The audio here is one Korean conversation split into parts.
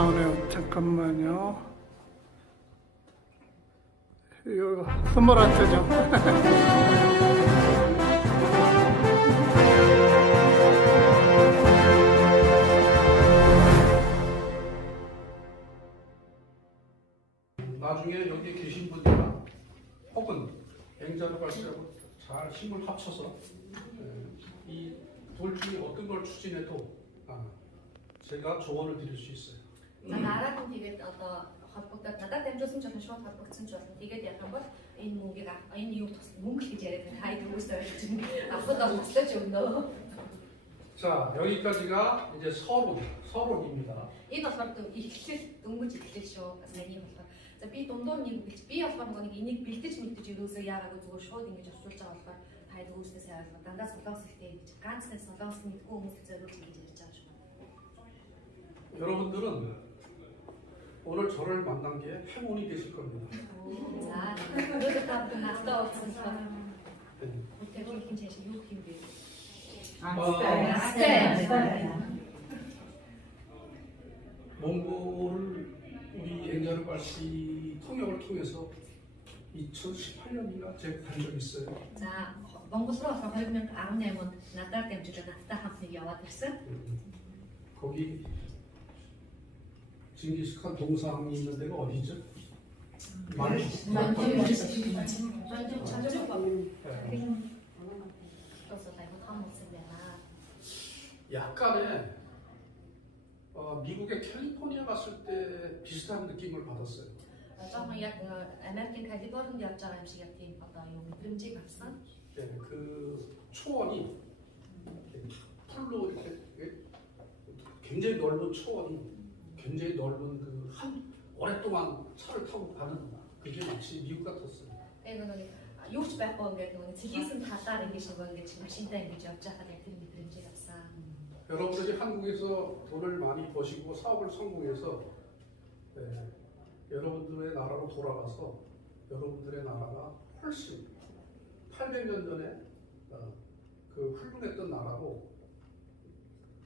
나오네요. 잠깐만요. 이거 선물한테죠. 나중에 여기 계신 분이나 혹은 맹자로 발시하고 잘 힘을 합쳐서 이 둘 중에 어떤 걸 추진해도 제가 조언을 드릴 수 있어요. 나라는 тэгээд одоо холбогдоод надад дамжуулсан ч шууд холбогдсон ч болно. Тэгээд яг юм бол энэ мөнгөийг энэ юу тус мөнгө гэж яриад байна. Хай дөрөвс ойлгож байна. Ахад авчлаач өгнө. 자, 여기까지가 이제 서론입니다. Энэ болохоор эхлэл дөнгөж эхлэл шүү. Сайн юм болохоор. За би дундуур нэг хэлж би болохоор нэг энийг бэлдэж мэддэж ерөөсөө яагаад зүгээр шууд ингэж орчуулж байгаа болохоор хай дөрөвсдээ сайн ойлгоо. Дандаа солонгос ихтэй гэж ганцхан солонгос мэдгүй хүмүүс зөвлөж ингэж ярьж байгаа шүү. 여러분들은 오늘 저를 만난 게 행운이 되실 겁니다. 자, 그래도 다 나스다 없어서 네. 대본 긴 제시 요 힘들. 몽골을 우리 앵자르 발시 통역을 통해서 2018년인가 제가 간 적이 있어요. 자, 몽골으로 2018년 나달 땜주가 나스다 함께 яваад ирсэн. 거기 징기스칸 동상이 있는 데가 어디죠? 만주 자주 봐. 그래서 다 이거 다 먹었잖아. 약간의 미국의 캘리포니아 갔을 때 비슷한 느낌을 받았어요. 정말 약 아메리칸 캘리포니아 явж байгаа юм шиг яг тийм одоо юу мэдрэмжийг авсан. 네, 그 초원이 풀로 이렇게 굉장히 넓은 초원이 굉장히 넓은 그 한 오랫동안 차를 타고 가는 그게 마치 미국 같았어요. Тэгээ нэг юу ч байхгүй ингээд нэг цэлийсэн талаар ингэж нөгөө ингэж машинтай ингэж явж байхад яг тэр мэдрэмжийг авсан. 여러분들이 한국에서 돈을 많이 버시고 사업을 성공해서 여러분들의 나라로 돌아가서 여러분들의 나라가 훨씬 800년 전에 그 훌륭했던 나라로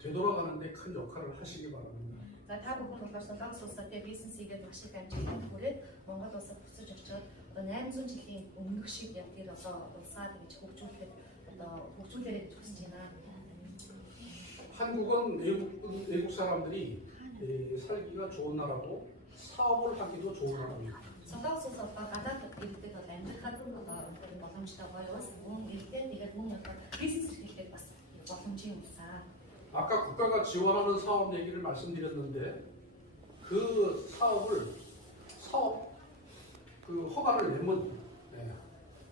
되돌아가는데 큰 역할을 하시기 바랍니다. За та бүхэн болохоор солонгос улсад тэгээ бизнесийгээ маш их амжилтанд хүрээд Монгол улсад буцаж очиод одоо 800 жилийн өмнөх шиг яг тэр одоо улсаа гэж хөгжүүлэхэд одоо хөгжүүлээрэй гэж хүсэж байна. 한국은 외국 사람들이 살기가 좋은 나라고 사업을 하기도 좋은 나라입니다. Солонгос улс одоо гадаад иргэдэд бол амьдрахад одоо боломжтой гоё улс, мөн иргэдэд тэгээд мөн одоо бизнес эрхлэхэд бас боломжийн улсаа. 아까 국가가 지원하는 사업 얘기를 말씀드렸는데 그 사업 그 허가를 내면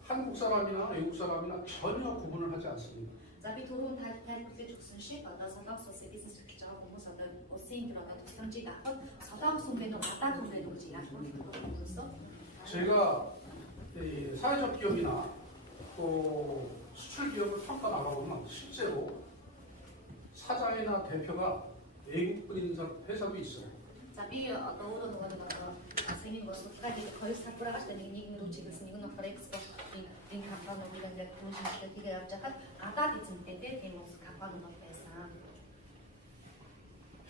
한국 사람이나 외국 사람이나 전혀 구분을 하지 않습니다. За би түрүүн тайлбарлаж өгсөн шиг одоо солонгос улсын бизнес эрхлэж байгаа хүмүүс одоо улсын тэр одоо тусламжийг авах солонгос хүн байна уу гадаад хүн байна уу гэж яаж бодсон. 제가 사회적 기업이나 또 수출 기업을 평가 나가보면 실제로 사장이나 대표가 외국분인 회사도 있어요. За би одоо өөрөө нөгөө асыны бос судалгааг хоёр салбараар штэ нэг рүү чиглэсэн нэг нь болохоор экспортын энэ компаниуд ингээд түншлэлтэй тэгээ явж байхад гадаад эзэнтэй тийм ус компаниуд байсан.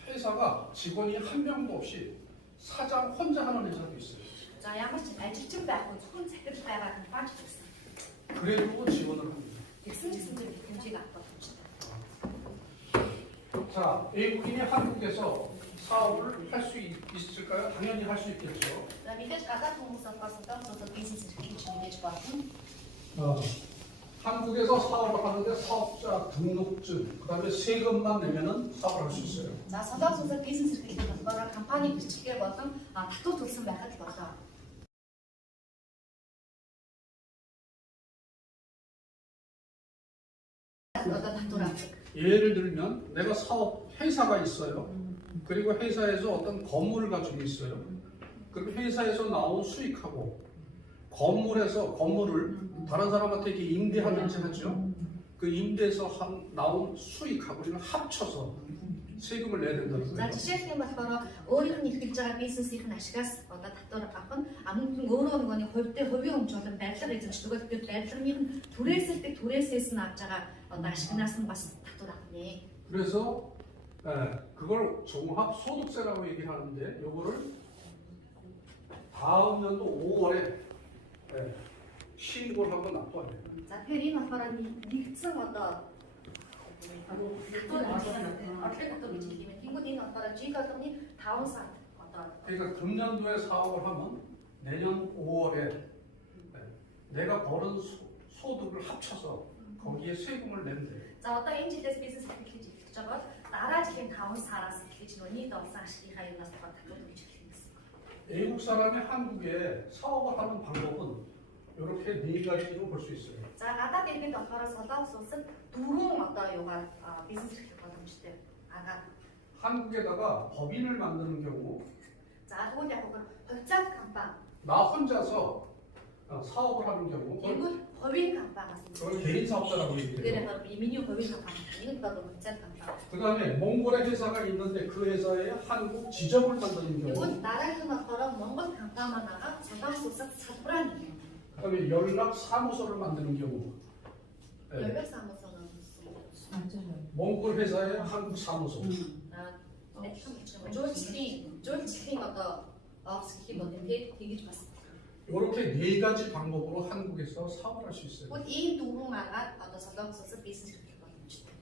회사가 직원이 한 명도 없이 사장 혼자 하는 회사도 있어요. За ямар ч ажилчин байхгүй зөвхөн захирал байгаа компани ч байсан. 그래도 지원을 합니다. Тэгсэн ч гэсэн тэр хэмжээг авах боломжтой. 자, 외국인이 한국에서 사업을 할 수 있을까요? 당연히 할 수 있겠죠. За мэдээж гадаад хүмүүс болохоор солонгос бизнес эрхлэж мэдээж болно. 한국에서 사업을 하는데 사업자 등록증, 그다음에 세금만 내면은 사업을 할 수 있어요. За солонгос улсад бизнес эрхлэх болохоор компани бичлэгээ болон татвар төлсөн байхад болоо. одоо татвар авдаг. 예를 들면 내가 사업 회사가 있어요. 그리고 회사에서 어떤 건물을 가지고 있어요. 그럼 회사에서 나온 수익하고 건물을 다른 사람한테 이렇게 임대하든지 하죠. 그 임대에서 나온 수익하고 이걸 합쳐서 세금을 내야 된다는 За 거예요. жишээлх юм болохоор өөрийнх нь эрхэлж байгаа бизнесийн ашигаас одоо татвар авах нь мөн өөрөө нөгөө хувийн өмч болон барилга эзэмшдэг. Тэр барилгын түрээсэлдэг түрээсээс нь авж байгаа одоо ашигнаас нь бас татвар авах нэ. 그래서 그걸 종합소득세라고 얘기를 하는데 요거를 다음 연도 5월에 신고를 하고 납부해야 돼요. За тэгэхээр энэ болохоор нэгдсэн одоо орлогын татвар гэж хэлэх юм. Тэнгүүд энэ болохоор жиг болгоны 5 сар одоо 그러니까 금년도에 사업을 하면 내년 5월에 내가 버는 소득을 합쳐서 거기에 세금을 내면 돼요. за одоо энэ жилээс бизнес эрхлэж эхэлж байгаа бол дараа жилийн 5 сараас эхлэж нөгөө нийт олсон ашигынхаа юунаас тухайн татвар гэж хэлэх гэсэн. 외국 사람이 한국에 사업을 하는 방법은 이렇게 네 가지로 볼 수 있어요. За гадаад иргэд болохоор Солонгос улсад дөрвөн одоо юугаар бизнес эрхлэх боломжтой. 한국에다가 법인을 만드는 경우 За тэгвэл яг гоо хувьцаат компани 나 혼자서 사업을 하는 경우 тэгвэл хувийн компаниас 그걸 개인 사업자라고 тэгээд 얘기해요. яг миний хувийн компани нэг бол хувьцаат компани. 그 다음에 몽골의 회사가 있는데 그 회사에 한국 지점을 만드는 경우 тэгвэл дараагийн нь болохоор Монгол компани манайгаа Солонгос улсад салбараа нэг юм. 그 다음에 연락 사무소를 만드는 경우 연락 사무소는 몽골 회사의 한국 사무소 жуулчлалын одоо офис гэх юм бол тэгээд тэгж бас. 이렇게 네 가지 방법으로 한국에서 사업을 할 수 있어요. Тэгвэл ийм дөрвөн аргаар одоо Солонгос улсад бизнес эрхлэх боломжтой.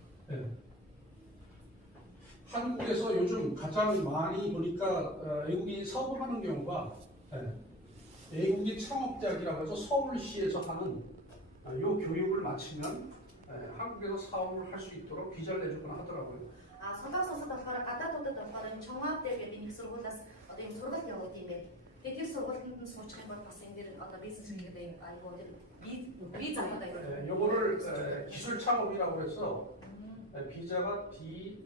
한국에서 요즘 가장 많이 보니까 외국인이 사업을 하는 경우가 외국인 창업대학이라고 해서 서울시에서 하는 요 교육을 마치면 한국에서 사업을 할 수 있도록 비자를 내주거나 하더라고요. Солонгос улсад болохоор гадаадуудад болохоор энэ чонгоодтэй гэдэг нэг сургуулиас одоо юм сургалт явуулдаг юм байна. Тэгээд тэр сургалтанд нь суучих юм бол бас энэ дэр одоо бизнес хийгээд айгуу тэр виз аваад айгуу. 요거를 기술 창업이라고 해서 비자가 B84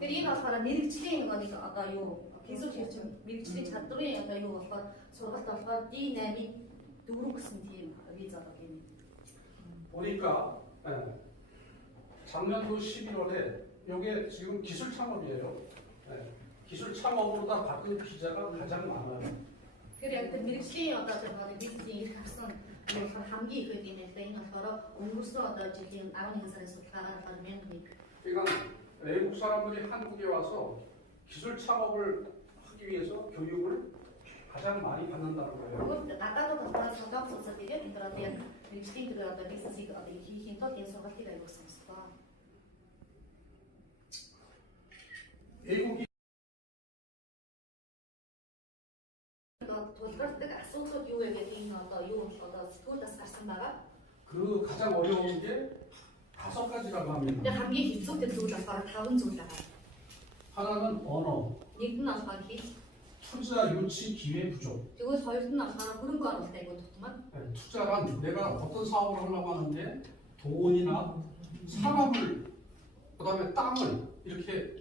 Тэр энэ болохоор мэрэгжлийн нэг одоо юу физик хийж мэрэгжлийн чадрын одоо юу болохоор сургалт болохоор D8-ийн 4 гэсэн тийм виз аваад юм. 보니까 작년도 11월에 이게 지금 기술 창업이에요. 기술 창업으로 다 받은 비자가 가장 많아요. Тэгэхээр яг тэр мэрэгжлийн одоо тэр бизнесийн эрх авсан болохоор хамгийн их гэдэг юм л да. Энэ болохоор өнгөрсөн одоо жилийн 11 сарын судалгаагаар болохоор 1001. 그러니까 외국 사람들이 한국에 와서 기술 창업을 하기 위해서 교육을 가장 많이 받는다는 거예요. Тэгвэл гадаадд болохоор Солонгос улсад ирээд энэ одоо яг мэрэгжлийн тэр одоо бизнесийг одоо хийхийн тулд энэ сургалтыг аяуулсан байна. 외국이 тулгардаг асуудлууд юу вэ гэдэг энэ одоо юу одоо сэтгүүлээс гарсан байгаа. 그 가장 어려운 게 5가지라고 합니다. Тэгээ хамгийн хэцүүтэй зүйл болохоор 5 зүйл байгаа. 하나는 언어, Нэг нь болохоор хэл, 투자 유치 기회 부족. тэгвэл хоёрт нь болохоор хөрөнгө оруулалт айгүй тутмаг. 투자란 내가 어떤 사업을 하려고 하는데 돈이나 사람을 그다음에 땅을 이렇게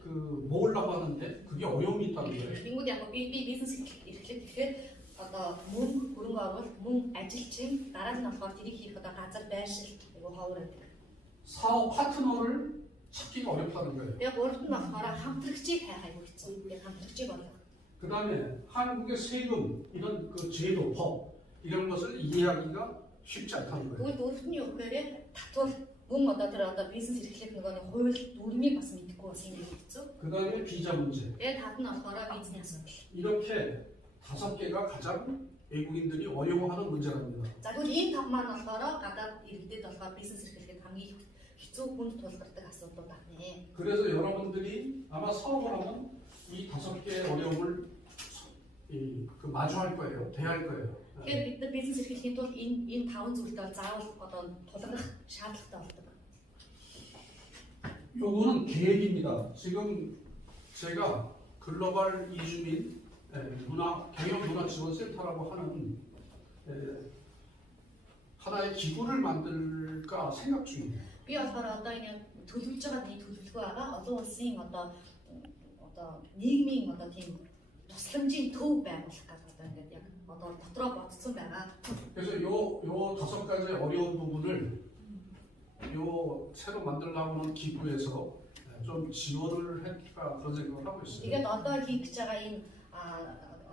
모으려고 하는데 그게 어려움이 있다는 거예요. Тэнгүүд яг би бизнес эрхлэх гэхээр одоо мөнгө хөрөнгө оруулалт, мөн ажилчин, дараа нь болохоор тэрийг хийх одоо газар байршил айгүй ховор байдаг. 사업 파트너를 찾기가 어렵다는 거예요. Тэгээ гуравт нь болохоор хамтрагчийг хайх айгүй хэцүү. Тэгээ хамтрагчийг олох. 그다음에 한국의 세금 이런 제도, 법 이런 것을 이해하기가 쉽지 않다는 거예요. Тэгвэл дөрөвт нь юу гэхээр татвар мөн одоо тэр одоо бизнес эрхлэх нөгөө хууль дүрмийг бас мэдэхгүй бас юм хэцүү. 그다음에 비자 문제. Тэгээ тат нь болохоор визний асуудал. 이렇게 5개가 가장 외국인들이 어려워하는 문제랍니다. За тэгвэл энэ тав маань болохоор гадаад иргэдэд болохоор бизнес эрхлэхэд хамгийн хэцүү хүнд тулгардаг асуудлууд байна. 그래서 여러분들이 아마 사업을 하면 이 5개의 어려움을 마주할 거예요. 대할 거예요. Тэгэхээр бид нар бизнес эрхлэхийн тулд энэ 5 зүйлтэй заавал одоо тулгах шаардлагатай болдог. 요거는 계획입니다. 지금 제가 글로벌 이주민 경영문화지원센터라고 하는 하나의 기구를 만들까 생각 중이에요. Би болохоор одоо энэ төлөвлөж байгаа нэг төлөвлөгөө байгаа. Олон улсын одоо нийгмийн одоо тийм тусламжийн төв байгуулах гэдэг одоо ингээд яг одоо дотроо бодсон байгаа. 그래서 요 5가지 어려운 부분을 요 새로 만들려고 하는 기구에서 좀 지원을 할까 그런 생각을 하고 있어요. Тэгээд одоо хийх гэж байгаа энэ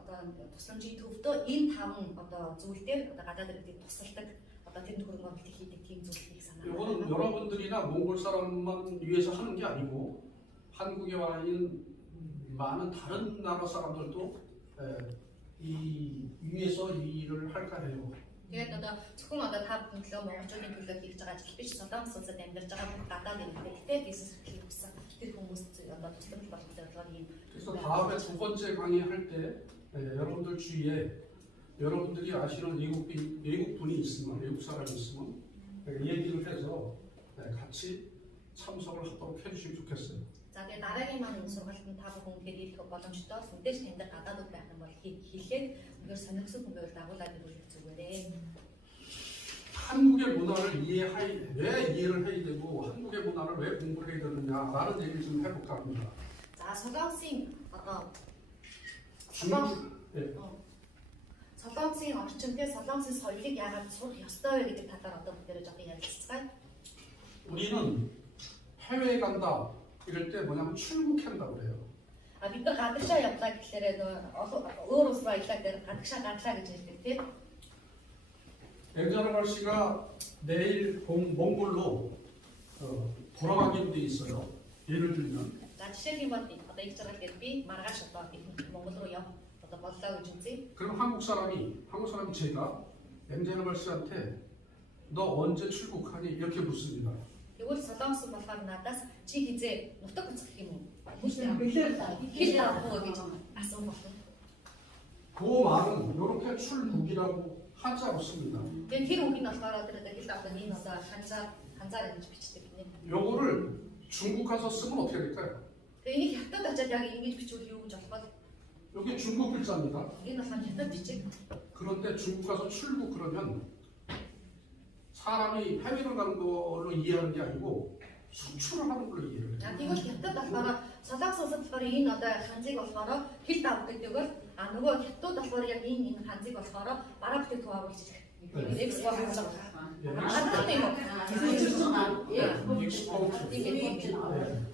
одоо тусламжийн төвдөө энэ 5 одоо зүйл дээр одоо гадаад иргэдэд тусалдаг одоо тэнд хөрөнгө оруулалт хийдэг тийм зүйл хийх санаа. 요거는 여러분들이나 몽골 사람만 위해서 하는 게 아니고 한국에 와 있는 많은 다른 나라 사람들도 이 위에서 이 일을 할까 해요. Тэгээд одоо зөвхөн одоо та бүхэн төлөө монголчуудын төлөө хийж байгаа ажил биш солонгос улсад амьдарч байгаа бүх гадаад иргэдэд тэгтээ бизнес эрхлэх хүссэн тэр хүмүүст одоо тусламж болох зорилгоор ийм. 그래서 다음에 두 번째 강의할 때 여러분들 주위에 여러분들이 아시는 외국 분이 있으면 외국 사람이 있으면 얘기를 해서 같이 참석을 하도록 해주시면 좋겠어요. За тэгээд дараагийн маань сургалтанд та бүхэн тэгээд ирэх боломжтой сүндэш таньдаг гадаадууд байх юм бол хэлээд үнээр сонирхсан хүн байвал дагуулад ирүүлэх зүгээрээ. 한국의 문화를 왜 이해를 해야 되고 한국의 문화를 왜 공부를 해야 되느냐라는 얘기를 좀 해볼까 합니다. За солонгосын одоо солонгосын орчинтэй солонгосын соёлыг яагаад сурах ёстой вэ гэдэг талаар одоо бүгдээрээ жоохон ярилцгаая. 우리는 해외에 간다 이럴 때 뭐냐면 출국한다고 그래요. А бид нар гадагшаа явлаа гэхлээр өөр улс руу аялаа гэдэг гадагшаа гарлаа гэж хэлдэг тийм. 앵자르발 씨가 내일 몽골로 돌아가기로 돼 있어요. 예를 들면 За жишээлбэл одоо их жаргал гэдэг би маргааш одоо Монгол руу яв одоо боллоо гэж үзье. 그럼 한국 사람이 제가 앵자르발 씨한테 너 언제 출국하니 이렇게 묻습니다. Тэгвэл солонгос болохоор надаас чи хизээ нутаг буцах юм уу? Хэл таах уу гэж асуух болно. 그 말은 이렇게 출국이라고 하지 않습니다. Тэгээд тэр үгийг нь болохоор тэр хэл таах энэ одоо ханзаар гэж бичдэг гинэ. 요거를 중국 가서 쓰면 어떻게 될까요? Тэгээд энийг хятад очиад яг ингэж бичвэл юу гэж болох вэ? 여기 중국 글자입니다. Энэ болохоор хятад бичиг. 그런데 중국 가서 출국 그러면 사람이 해외를 가는 걸로 이해하는 게 아니고 수출을 하는 걸로 이해를 해요. Тэгвэл хятад болохоор солонгос улсад болохоор энэ одоо ханзыг болохоор хэл таах гэдэг бол нөгөө хятад болохоор яг энэ ханзыг болохоор бараа бүтээгдэхүүн оруулж ирэх. Экспорт хийх.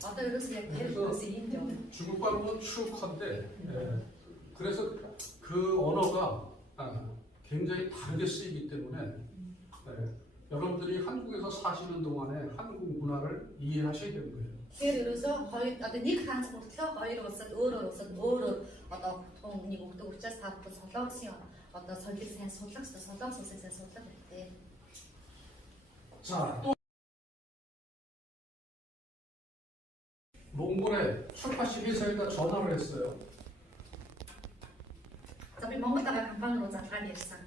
Одоо ерөөсөө яг тэр үсээ энд явна. 중국 발음은 추억한데 그래서 그 언어가 굉장히 다르게 쓰이기 때문에 여러분들이 한국에서 사시는 동안에 한국 문화를 이해하셔야 되는 거예요. Тэгэхээр ерөөсөө хоёр одоо нэг ханц хүртлөө хоёр улсад өөрөөр одоо бүхэн нэг өгдөг учраас та бүхэн солонгосын одоо соёлыг сайн судлах хэрэгтэй, солонгос улсыг сайн судлах хэрэгтэй. 자, 또 몽골의 철파시 회사에다 전화를 했어요. За би Монгол байгаа компани руу залгаад ярьсан.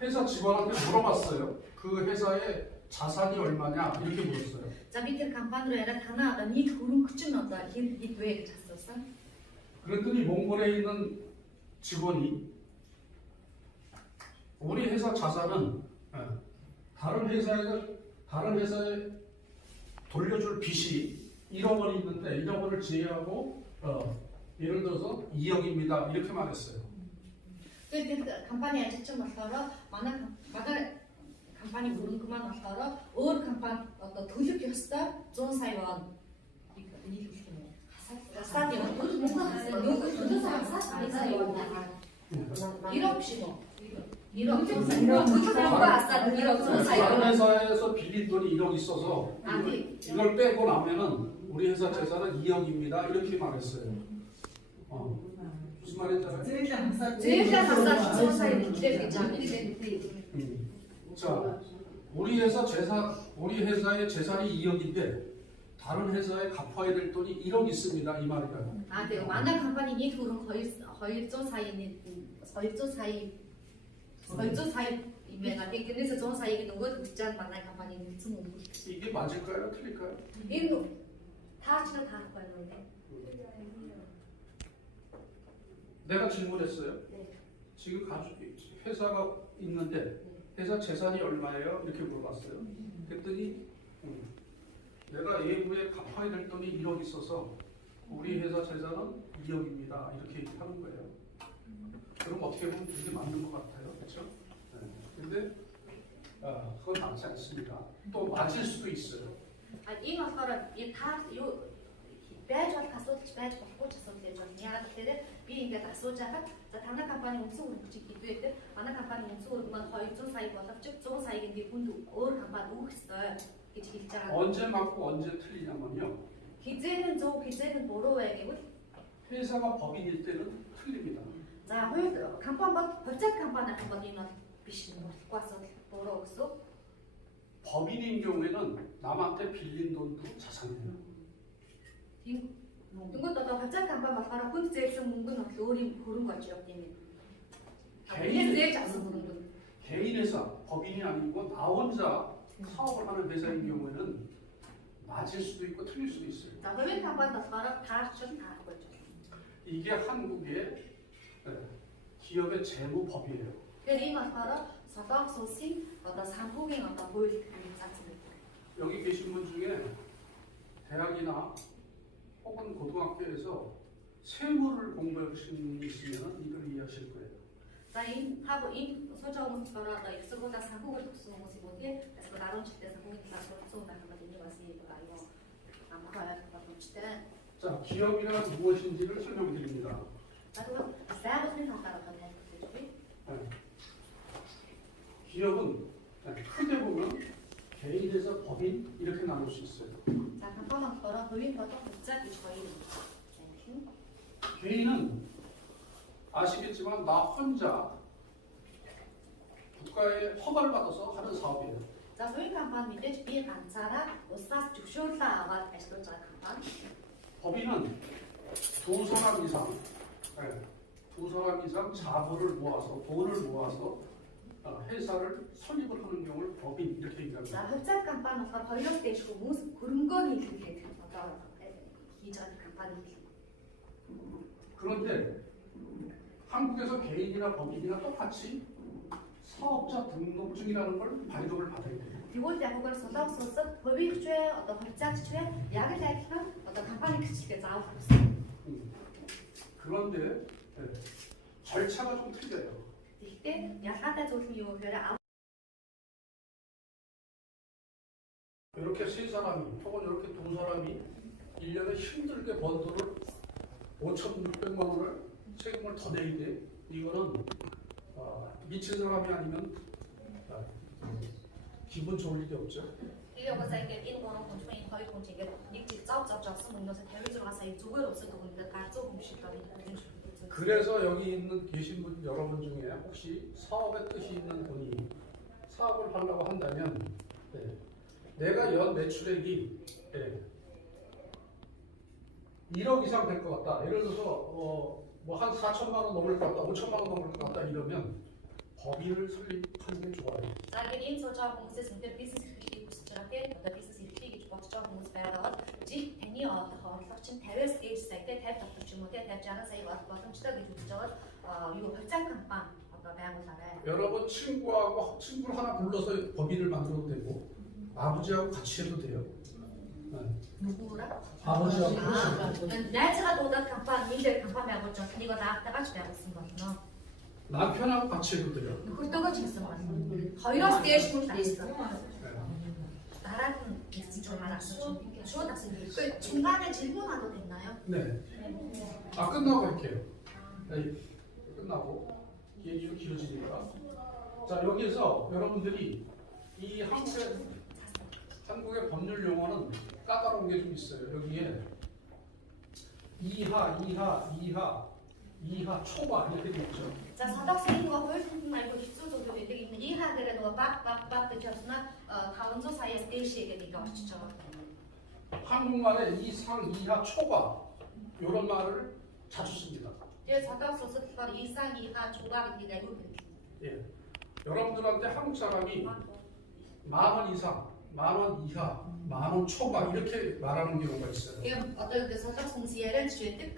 회사 직원한테 물어봤어요. 그 회사의 자산이 얼마냐 이렇게 물었어요. За би тэр компани руу яриад танаа одоо нийт хөрөнгө чинь одоо хэд вэ гэж асуусан. 그랬더니 몽골에 있는 직원이 우리 회사 자산은 다른 회사에 돌려줄 빚이 1억 원이 있는데 1억 원을 제외하고 예를 들어서 2억입니다 이렇게 말했어요. Тэгээд тэр компани ажилчин болохоор манай компани хөрөнгө маань болохоор өөр компани одоо төлөх ёстой 100 сая вон нийлүүлэх юм уу? Хасаад юм. Төлөх сая вон. 1억 биш үү? 1억 1억 다른 회사에서 빌린 돈이 1억 있어서 이걸 빼고 나면은 우리 회사 재산은 2억입니다 이렇게 말했어요. 무슨 말인지 알아요? 제일랑 хасаад 100 сая билээ гэж байгаа. 자, 우리 회사의 재산이 2억인데 다른 회사에 갚아야 될 돈이 1억 있습니다 이 말이에요. Тэгээ манай компани нийт хөрөнгө 200 сая юм байна. Тэгээ тэрнээс 100 саяг нөгөө хүчээр манай компани нэлсэн мөнгө. 이게 맞을까요? 틀릴까요? Энэ таачна таахгүй байна уу? 내가 질문했어요. 네. 지금 회사가 있는데 회사 재산이 얼마예요? 이렇게 물어봤어요. 그랬더니 내가 예부에 갚아야 될 돈이 1억 있어서 우리 회사 재산은 2억입니다. 이렇게 하는 거예요. 그럼 어떻게 보면 되게 맞는 것 같아요. 그렇죠? 근데 그건 맞지 않습니다. 또 맞을 수도 있어요. Энэ болохоор та юу байж болох асуудал байж болохгүй ч асуудал гэж байна. Яагаад гэвэл би ингээд асууж байхад за танай компани үндсэн хөрөнгө чи хэд вэ гэдэг. Манай компани үндсэн хөрөнгө маань 200 сая боловч 100 саяг би хүнд өөр компани өгөх ёстой гэж хэлж байгаа. 언제 맞고 언제 틀리냐면요. 기재는 зөв, 기재는 буруу гэвэл 회사가 법인일 때는 틀립니다. за хууль компани бол хувьцаат компани ах бол энэ бол биш юм болохгүй асуудал буруу гэсэн. 법인인 경우에는 남한테 빌린 돈도 자산이에요. Тэнгүүд одоо хувьцаат компани болохоор хүнд зээлсэн мөнгө нь бол өөрийн хөрөнгө болж явд юм байна. 개인- зээлж авсан мөнгө. 개인 회사, 법인이 아니고 나 혼자 사업을 하는 회사인 경우에는 맞을 수도 있고 틀릴 수도 있어요. За хувийн компанид болохоор таарч таахгүй болж байна. 이게 한국의 기업의 재무법이에요. Тэгэхээр энэ болохоор Солонгос улсын одоо санхүүгийн одоо хууль заасан байдаг. 여기 계신 분 중에 대학이나 혹은 고등학교에서 세무를 공부하신 분이 있으면 이걸 이해하실 거예요. За энэ энэ сууж байгаа хүмүүс болохоор одоо их сургуулиас санхүүгээр төгссөн хүмүүс юм уу тийм эсвэл 10 жилдээ санхүүгийн талаар сурсан байх бол энийг бас аюу амархан ойлгох боломжтой. 자, 기업이란 무엇인지를 설명해 드립니다. За тэгвэл байгууллагын талаар одоо тайлбарлаж өгье. 기업은 크게 보면 개인에서 법인 이렇게 나눌 수 있어요. За компани болохоор хувийн болон хувьцаа гэж хоёр юм байна. 개인은 아시겠지만 나 혼자 국가의 허가를 받아서 하는 사업이에요. За хувийн компани мэдээж би ганцаараа улсаас зөвшөөрлөө аваад ажиллаж байгаа компани. 법인은 두 사람 이상 자본을 모아서 돈을 모아서 회사를 설립을 하는 경우를 법인 이렇게 За 얘기합니다. хувьцаат компани болохоор хоёроос дээш хүмүүс хөрөнгөөр нийлүүлээд одоо хийж байгаа компани хэлээ. 그런데 한국에서 개인이나 법인이나 똑같이 사업자 등록증이라는 걸 발급을 받아야 돼요. Тэгвэл яг үгээр Солонгос улсад хувийнхч вэ, одоо хувьцаагч вэ, яг л адилхан одоо компани гэрчлэгээ заавал хэрэгтэй. 그런데 절차가 좀 틀려요. Гэхдээ ялгаатай зүйл нь юу гэхээр 이렇게 세 사람이 혹은 이렇게 두 사람이 1년에 힘들게 번 돈을 5,600만 원을 세금을 더 내야 돼. 이거는 미친 사람이 아니면 기분 좋을 일이 없죠. Тэгээ угаасаа ингээд энэ гурван хүн чинь энэ хоёр хүн чинь ингээд нэг жиг зав авсан мөнгнөөс 56 сая зүгээр өсөд өгнө гэдэг гарцуу хүн шиг байна гэдэг шүү. 그래서 여기 있는 계신 분 여러분 중에 혹시 사업의 뜻이 있는 분이 사업을 하려고 한다면 내가 연 매출액이 1억 이상 될 것 같다. 예를 들어서 뭐 한 4천만 원 넘을 것 같다, 5천만 원 넘을 것 같다 이러면 법인을 설립하는 게 좋아요. За ингээд энэ сууж байгаа хүмүүсээс үнэхээр бизнес эрхлэлийг хүсэж байгаа тийм одоо бизнес эрхлэе гэж бодож байгаа хүмүүс байгаад жиг таны орлого чинь 50-аас дээш сая тийм 50 доллар ч юм уу тийм 50-60 сая болох боломжтой гэж үзэж байгаа юу хувьцаа компани одоо байгуулаарай. 여러분 친구를 하나 불러서 법인을 만들어도 되고 아버지하고 같이 해도 돼요. Нүгүүрээ 아버지하고 같이. найзгаа дуудаад компани нийлээд компани байгуулж байгаа тнийг бол аавтайгаач байгуулсан болно. 남편하고 같이 해도 돼요. Нөхөртөөгөө ч гэсэн болно. Хоёроос дээш хүн байсан. Дараад нь гэсэн чамаар асууж шууд асууж. 그 중간에 질문 하도 됐나요? 네. 끝나고 할게요. 네, 끝나고 얘기가 길어지니까. 자, 여기에서 여러분들이 이 한국의 법률 용어는 까다로운 게 좀 있어요. 여기에 이하, 초과 이렇게 돼 있죠. За солонгосын нөгөө хууль хүнхэн айгүй хэцүү зүйлүүд байдаг. Энэ ийхаа гэрээ нөгөө баг гэж явснаа 500 саяас дээшээ гэдэг ингээ орчиж байгаа. 한국말에 이상, 이하, 초과 이런 말을 자주 씁니다. Тэгээ солонгос улсад болохоор 이상, 이하, 초과 гэдэг айгүй байдаг. 예. 여러분들한테 한국 사람이 10,000원 이상, 10,000원 이하, 10,000원 초과 이렇게 말하는 경우가 있어요. Тэгээ одоо ингэ солонгос хүмүүс яриад ч байдаг.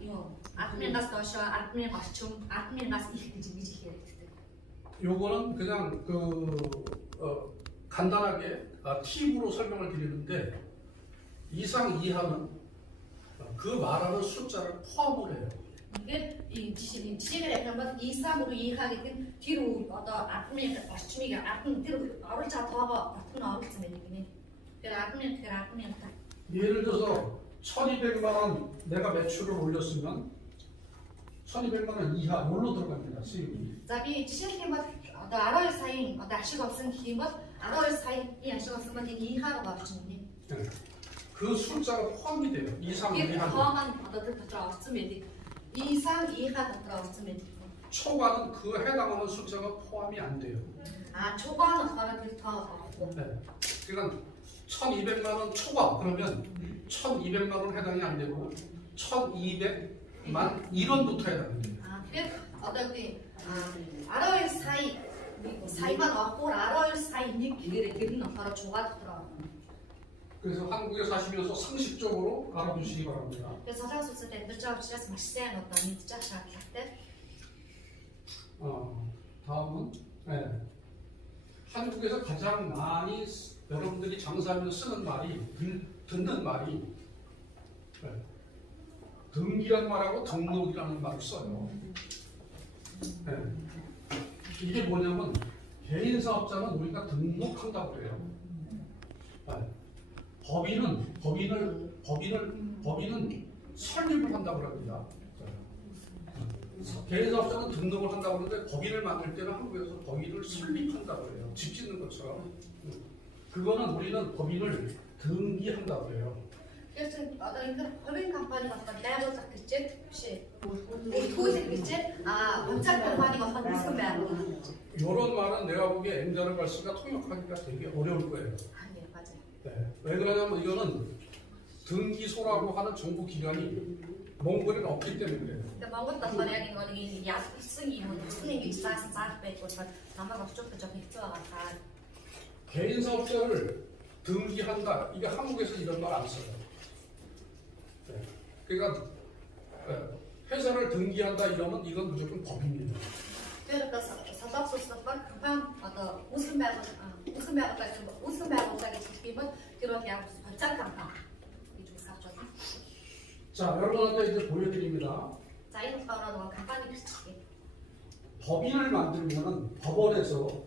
Юу 10,000-аас доошоо 10,000 орчим, 10,000-аас их гэж ингэж их ярьдаг. 요거는 그냥 간단하게 팁으로 설명을 드리는데 이상 이하는 그 말하는 숫자를 포함을 해요. Ингээд жишээгээр ярих 이상으로 이하 гэдэг нь тэр одоо 10,000 орчмыг 10 тэр оруулж байгаа тоогоо батг нь оруулсан байдаг гинэ. Тэр 10,000 тэгэхээр 10,000 та. 예를 들어서 1,200만 원 내가 매출을 올렸으면 1,200만 원 이하 뭘로 들어갑니다. 수익이. За би жишээлх юм бол одоо 12 саяын одоо ашиг олсон гэх юм бол 12 саяны ашиг олсон бол энэ ийхаар орчин гинэ. 그 숫자가 포함이 돼요. 이상 이게 이하. 포함한 바다들 다 없으면 돼. 이상 이하 다 없으면 돼. 초과는 그 해당하는 숫자가 포함이 안 돼요. 아 초과는 바다들 다 없고. 네. 그러니까 1,200만 원 초과 그러면 1,200만 원 해당이 안 되고 1,200만 1원부터 해당이 돼요. 아 그래 어떨 알아올 사이만 없고 알아올 사이 니기를 기르는 바로 초과 들어. 그래서 한국에 사시면서 상식적으로 알아두시기 바랍니다. 그래서 사실 쓸 때, 그저 진짜 맛있어야 어떤 진짜 잘 때. 다음은 네. 한국에서 가장 많이 여러분들이 장사하면서 쓰는 말이 듣는 말이 네. 등기란 말하고 등록이라는 말을 써요. 네. 이게 뭐냐면 개인 사업자는 우리가 등록한다고 그래요. 네. 법인은 설립을 한다고 합니다. 개인 사업자는 등록을 한다고 하는데 법인을 만들 때는 한국에서 법인을 설립한다고 해요. 집 짓는 것처럼. 그거는 우리는 법인을 등기한다고 해요. 그래서 어떤 법인 컴퍼니가 내가 작겠지? 혹시 도시겠지? 아 원작 컴퍼니가 무슨 말이야? 이런 말은 내가 보기에 M자를 발씨가 통역하기가 되게 어려울 거예요. 아니 맞아요. 네. 왜 그러냐면 이거는 등기소라고 하는 정부 기관이 몽골에는 없기 때문에 그래요. 근데 Монгол болохоор яг нэг ийм ядсан юм үсний гэж заасан заах байхгүй болохоор намайг орчуулах гэж хэцүү байгаа та. 개인 사업자를 등기한다. 이게 한국에서 이런 말 안 써요. 네. 그러니까 회사를 등기한다 이러면 이건 무조건 법입니다. Тэр одоо солонгос улсад компани одоо үүсгэн байгууллага гэж хэлэх юм бол тэр бол яг хувьцаа компани гэж үсгэж байна. 자, 여러분한테 이제 보여드립니다. За энэ болохоор нөгөө компани гэрчлэгээ. 법인을 만들면은 법원에서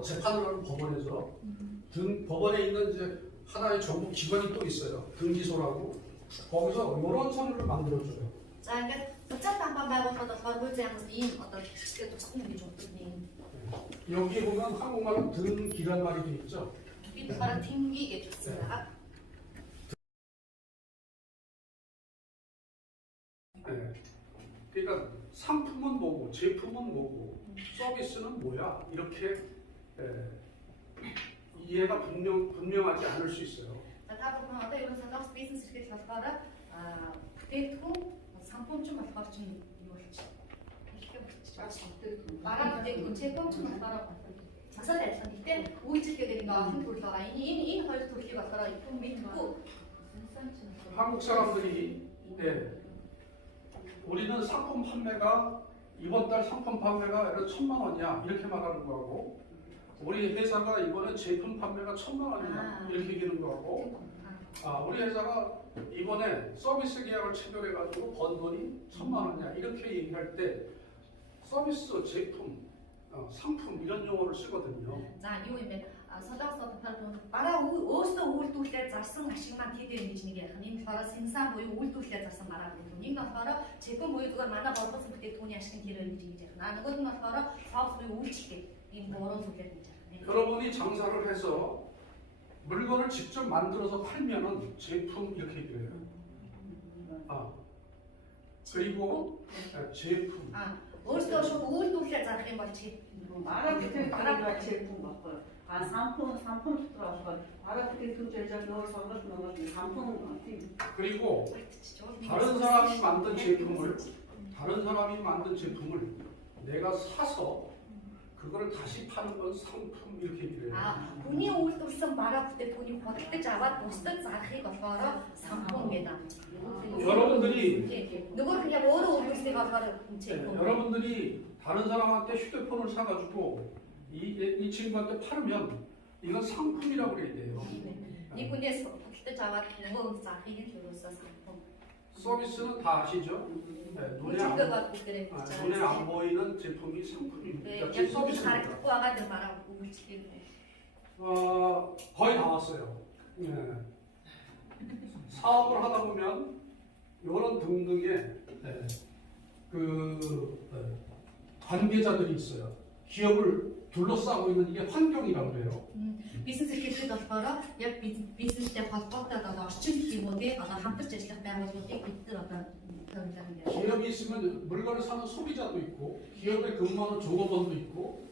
재판을 하는 법원에서 법원에 있는 이제 하나의 정부 기관이 또 있어요. 등기소라고. 거기서 이런 서류를 만들어줘요. За ингээд хувьцаа компани байгуулахад болохоор хууль ямаас ийм одоо гэрчлэгээ тусна гэж боддог. 여기 보면 한국말로 등기란 말이 돼 있죠. Би болохоор тэмги гэж утсан байгаа. 네. 그러니까 상품은 뭐고 제품은 뭐고 서비스는 뭐야 이렇게 이해가 분명하지 않을 수 있어요. За та бүхэн одоо ер нь солонгос бизнес эрхлэл болохоор бүтээгдэхүүн сампунч болохоор чинь юу болчих. Хэлхээ болчих. Бараа бүтээгдэхүүн 제품 ч болохоор асар адилхан. Гэтэ үйлчлэгээ гэдэг олон төрөл байгаа. Энэ хоёр төрлийг болохоор хүн мэдгүй. 한국 사람들이 우리는 상품 판매가 이번 달 상품 판매가 1,000만 원이야 이렇게 말하는 거하고 우리 회사가 이번에 제품 판매가 1,000만 원이야 이렇게 얘기하는 거하고 우리 회사가 이번에 서비스 계약을 체결해가지고 번 돈이 1,000만 원이야 이렇게 얘기할 때 서비스, 제품, 상품 이런 용어를 쓰거든요. За юу юм бэ? Солонгос улсад бараа өөрсдөө үйлдвэрлэлээр зарсан ашиг маань тэд гэж нэг ярих. Энэ болохоор сенсан буюу үйлдвэрлэлээр зарсан бараа гэдэг. Нэг нь болохоор 제품 буюу зүгээр манай боловсон бүтээгдэхүүний ашиг нь тэр гэж ярих. Нөгөөд нь болохоор софт буюу үйлчлэг. ийм гурван зүйлээр гэж ярих. 여러분이 장사를 해서 물건을 직접 만들어서 팔면은 제품 이렇게 얘기해요. 그리고 제품. өөрсдөө шууд үйлдвэрлэлээр зарах юм бол чи 말아 бүтээгдэхүүн 제품 баггүй. 상품 дотор болохоор 말아 бүтээгдэхүүн 제작 нөр сонголт 상품 тийм. 그리고 다른 사람이 만든 제품을 내가 사서 그거를 다시 파는 건 상품 이렇게 얘기해요. хүний үйлдвэрлэсэн бараа бүтээгдэхүүнийг худалдаж аваад бусдад зарахыг болохоор сампун гэдэг. 여러분들이 нөгөө 그냥 өөрөө үйлдвэрлэдэг болохоор 제품. 여러분들이 다른 사람한테 휴대폰을 사가지고 이 친구한테 팔으면 이건 상품이라고 그래야 돼요. Нэг хүнээс худалдаж аваад нөгөө хүн зарахыг нь юусаа 상품. 서비스는 다 아시죠? 눈에 안 보이는 제품이 상품입니다. яг 서비스 харагдахгүй байгаа тэр бараа үйлчлэг. 거의 다 왔어요. 사업을 하다 보면 이런 등등의 관계자들이 있어요. 기업을 둘러싸고 있는 이게 환경이라고 그래요. бизнес эрхлэлд болохоор яг бизнестэй холбоотой одоо орчин гэх юм уу тий одоо хамтарч ажиллах байгууллагуудыг бид нар одоо төвлөрсөн юм. 기업이 있으면 물건을 사는 소비자도 있고 기업에 근무하는 종업원도 있고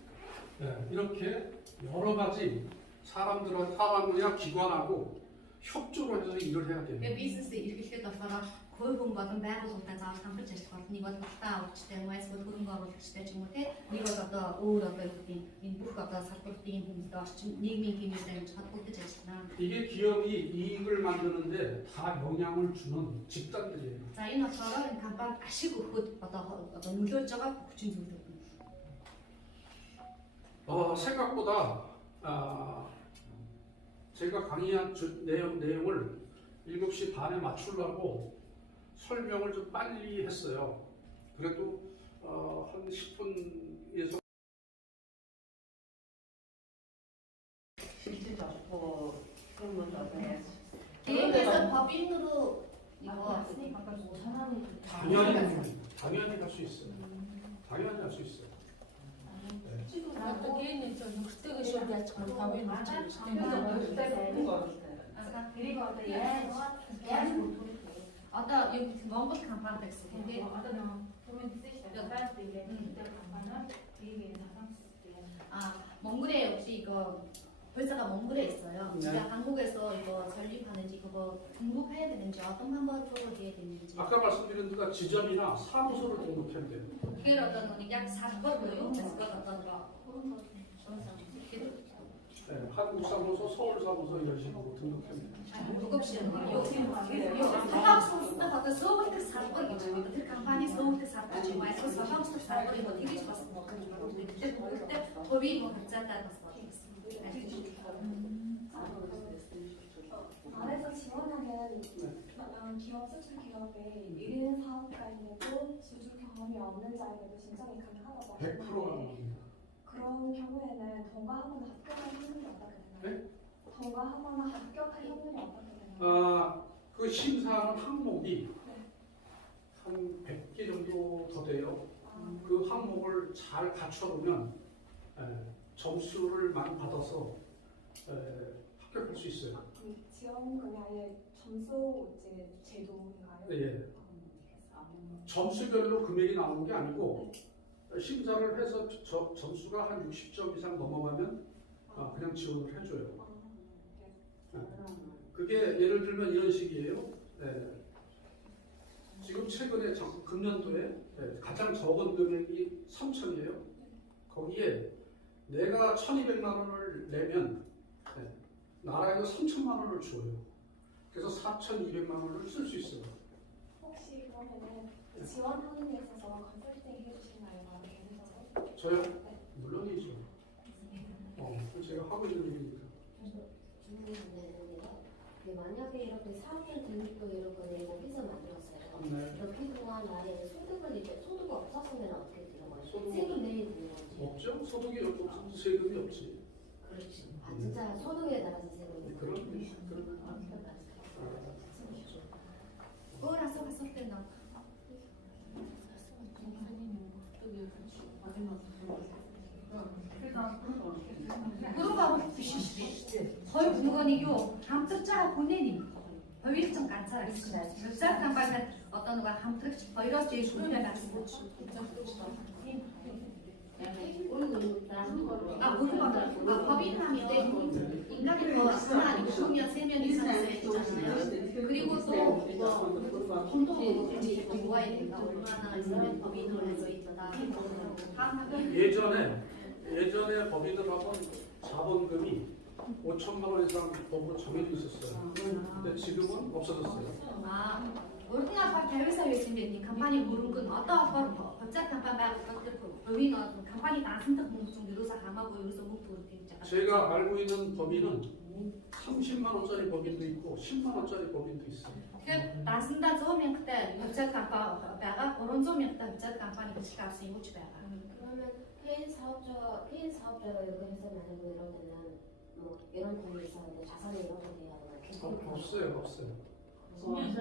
이렇게 여러 가지 사람이나 기관하고 협조를 해서 일을 해야 돼요. Тэгээ бизнестэй эрхлэхэд болохоор хувь хүн болон байгууллагуудаа заавал хамтарч ажиллах бол нэг бол баттай авахчтай, эсвэл хөрөнгө оруулагчтай ч юм уу тий нэг бол одоо өөр одоо юу гэдэг энэ бүх одоо салбартын хүмүүст орчин нийгмийн хэмжээнд амжилт холбогдож ажиллана. 이게 기업이 이익을 만드는데 다 영향을 주는 집단들이에요. За энэ болохоор энэ компанид ашиг өгөхөд одоо нөлөөлж байгаа хүчин зүйлүүд. 생각보다 제가 강의한 내용을 7시 반에 맞추려고 설명을 좀 빨리 했어요. 그래도 한 10분에서 실질적으로 그런 건 어떠해요? 개인에서 법인으로 이거 당연히 할 수 있어요. 당연히 할 수 있어요. Одоо гэн нэг нөхөртэйгээ шууд яаж байгаа тавын 그래서 그때 그런 거 어떠세요? 그리고 одоо яаж одоо юу гэх юм Монгол компанид гэсэн тийм тийм одоо нэг түрүүнд хэлсэн шүү дээ. Брэнд гэдэг компаниар ийм 몽골에 혹시 이거 회사가 몽골에 있어요. 네. 근데 한국에서 이거 설립하는지 그거 등록해야 되는지 어떤 방법으로 해야 되는지. 아까 말씀드린 데가 지점이나 사무소를 등록해야 돼요. 그게 어떤 거는 약 4번으로요. 그래서 어떤 거. 한국 사무소, 서울 사무소 이런 식으로 등록해야 돼요. 무겁시는 거요. 사무소나 어떤 서울의 사건 гэж байна. Тэр компани 서울의 사건 ч юм уу эсвэл солонгостой 사건ыг тэгж бас болгож байна. 그때 법이 뭐 각자다 бас болно. 안에서 지원하는 기업 수출 기업에 1인 사업가인데도 수출 경험이 없는 자에게도 신청이 가능하다고 100%가 하셨는데 그런 경우에는 통과하거나 합격할 확률이 어떻게 되나요? 네? 통과하거나 합격할 확률이 어떻게 되나요? 그 심사하는 항목이 한 100개 정도 더 돼요. 그 항목을 잘 갖춰보면 점수를 많이 받아서 합격할 수 있어요. 지원금이 아예 점수 제도인가요? 예. 점수별로 금액이 나오는 게 아니고 심사를 해서 점수가 한 60점 이상 넘어가면 그냥 지원을 해줘요. 그게 예를 들면 이런 식이에요. 지금 최근에 금년도에 가장 적은 금액이 3천이에요. 거기에 내가 1,200만 원을 내면 나라에서 3천만 원을 줘요. 그래서 4,200만 원을 쓸 수 있어요. 혹시 그러면은 지원하는 데 있어서 컨설팅 해주시나요? 개인적으로? 저요? 네. 물론이죠. 제가 하고 있는 일이니까. 만약에 이렇게 4년 등록도 이렇게 내고 회사 만들었어요. 네. 이렇게 동안 나의 소득을 이제 소득 없었으면 어떻게 되는 거예요? 소득 세금 내야 되는 건지. 없죠? 소득이 없어서 세금이 없지. 그렇지. 아 진짜 소득에 따라서 세금이. 그런 그거라서 갔을 때는 그런 거 없으시지. 거의 물건이요. хамтарчаа хүнээ нэм. Хоёулцан ганцаар гэсэн. Вебсайт компанид одоо нэг хамтрагч хоёроос дээш хүн байгаа гэсэн. 법인 하면 인간이 더 하나 아니고 2명, 3명 이상 있잖아요. 그리고 또 돈도 이제 모아야 된다. 얼마나 있으면 법인을 할수 있다. 예전에 법인들하고 자본금이 5천만 원 이상 법으로 정해져 있었어요. 근데 지금은 없어졌어요. Урднаар баг 50 сая байсан бидний компани хөрөнгө нь одоо болохоор хувьцаа компани байгуулах гэдэг хувийн компани дансан мөнгө зүүн ерөөсөө хамаагүй ерөөсөө мөнгө төрөх гэж байгаа. 제가 알고 있는 법인은 30만 원짜리 법인도 있고 10만 원짜리 법인도 있어요. Тэгэхээр дансандаа 100 мянгтай хувьцаа компани байгаа, 300 мянгтай хувьцаа компани бичлэг авсан юм ч байгаа. 그러면 개인 사업자가 이렇게 해서 만약에 이런 데는 뭐 이런 돈이 있었는데 자산이 이렇게 돼야 되나? 없어요.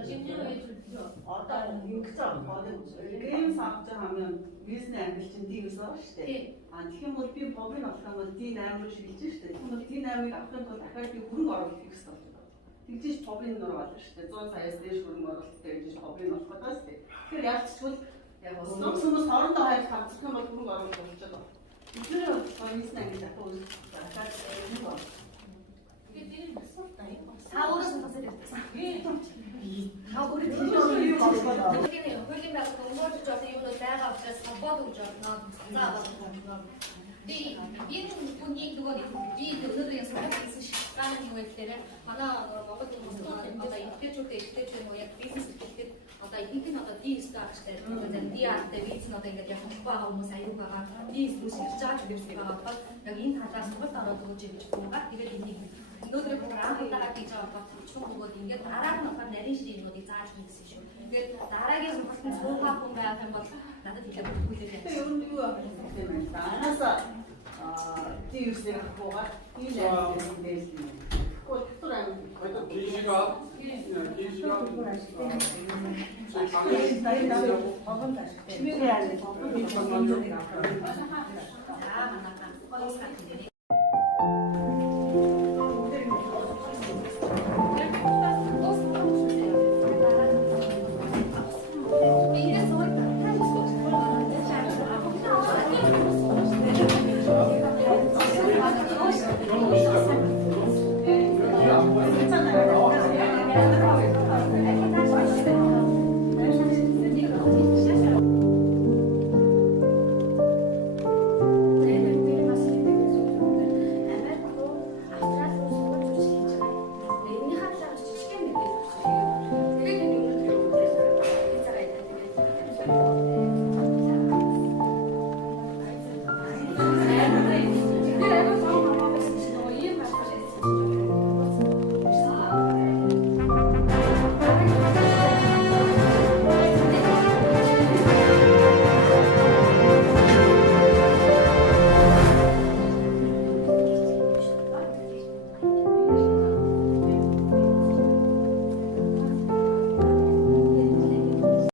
심리해 줄 필요 없어. Одоо ингэж байгаа. Гэм савч 하면 бизнес англи чинь дийгсаа шүү дээ. Тийм бол би бобын авах юм бол D8 руу шилжиж шүү дээ. Тийм бол D8-ыг авахын тулд дахиад би хөрөнгө оруулалт хийх хэрэгтэй болж байна. Тэгжиж бобын нөр болно шүү дээ. 100 саяас дээш хөрөнгө оруулалттай гэж бобын болох гэдэг шүү дээ. Тэгэхээр ялцчихвал яг хүмүүс хоорондоо хайж хамтрах юм бол хөрөнгө оруулалт болж байгаа. Тэгэхээр бизнес англи авах үйл дахиад хөрөнгө оруулалт. 이게 맞습니다. 이거 맞습니다. 다 어려서 사실 됐어. 예. 다 우리 이거 맞습니다. 뒤에 홀딩하고 동물주 줘서 이거는 내가 없어서 사과도 줬나 사과. 이 분이 그거니 이 오늘의 소개팅 있으시다는 이유에 때는 하나 먹었던 것은 아까 이때 줄때 이때 줄 뭐야 비즈니스 때 одоо ихэнх нь одоо D start гэдэг нь D артай виз нь одоо ингээд яг хөвбага хүмүүс аюул байгаа D зүйлс хийж байгаа ч гэсэн байгаа бол яг энэ талаас сургалт ороод өгч юм шиг байгаа. Тэгээд энийг өнөөдөр програм удаага хийж байгаа бол төвчөн өгөөд ингээд дараа нь болохоор нарийн ширeenүүдийг зааж хийсэн шүү. Тэгээд дараагийн сургалтын цуухаа хүн байх юм бол надад хэлээд өгүүлээ. Тэгээ ер нь юу авах юм бэ? Анасаа тийвсээ хавуугаад энэ юм дээс юм. Кодтор амт. 기시가 기시가 Чимээгээ аа. 자, 하나, 하나, 같은데.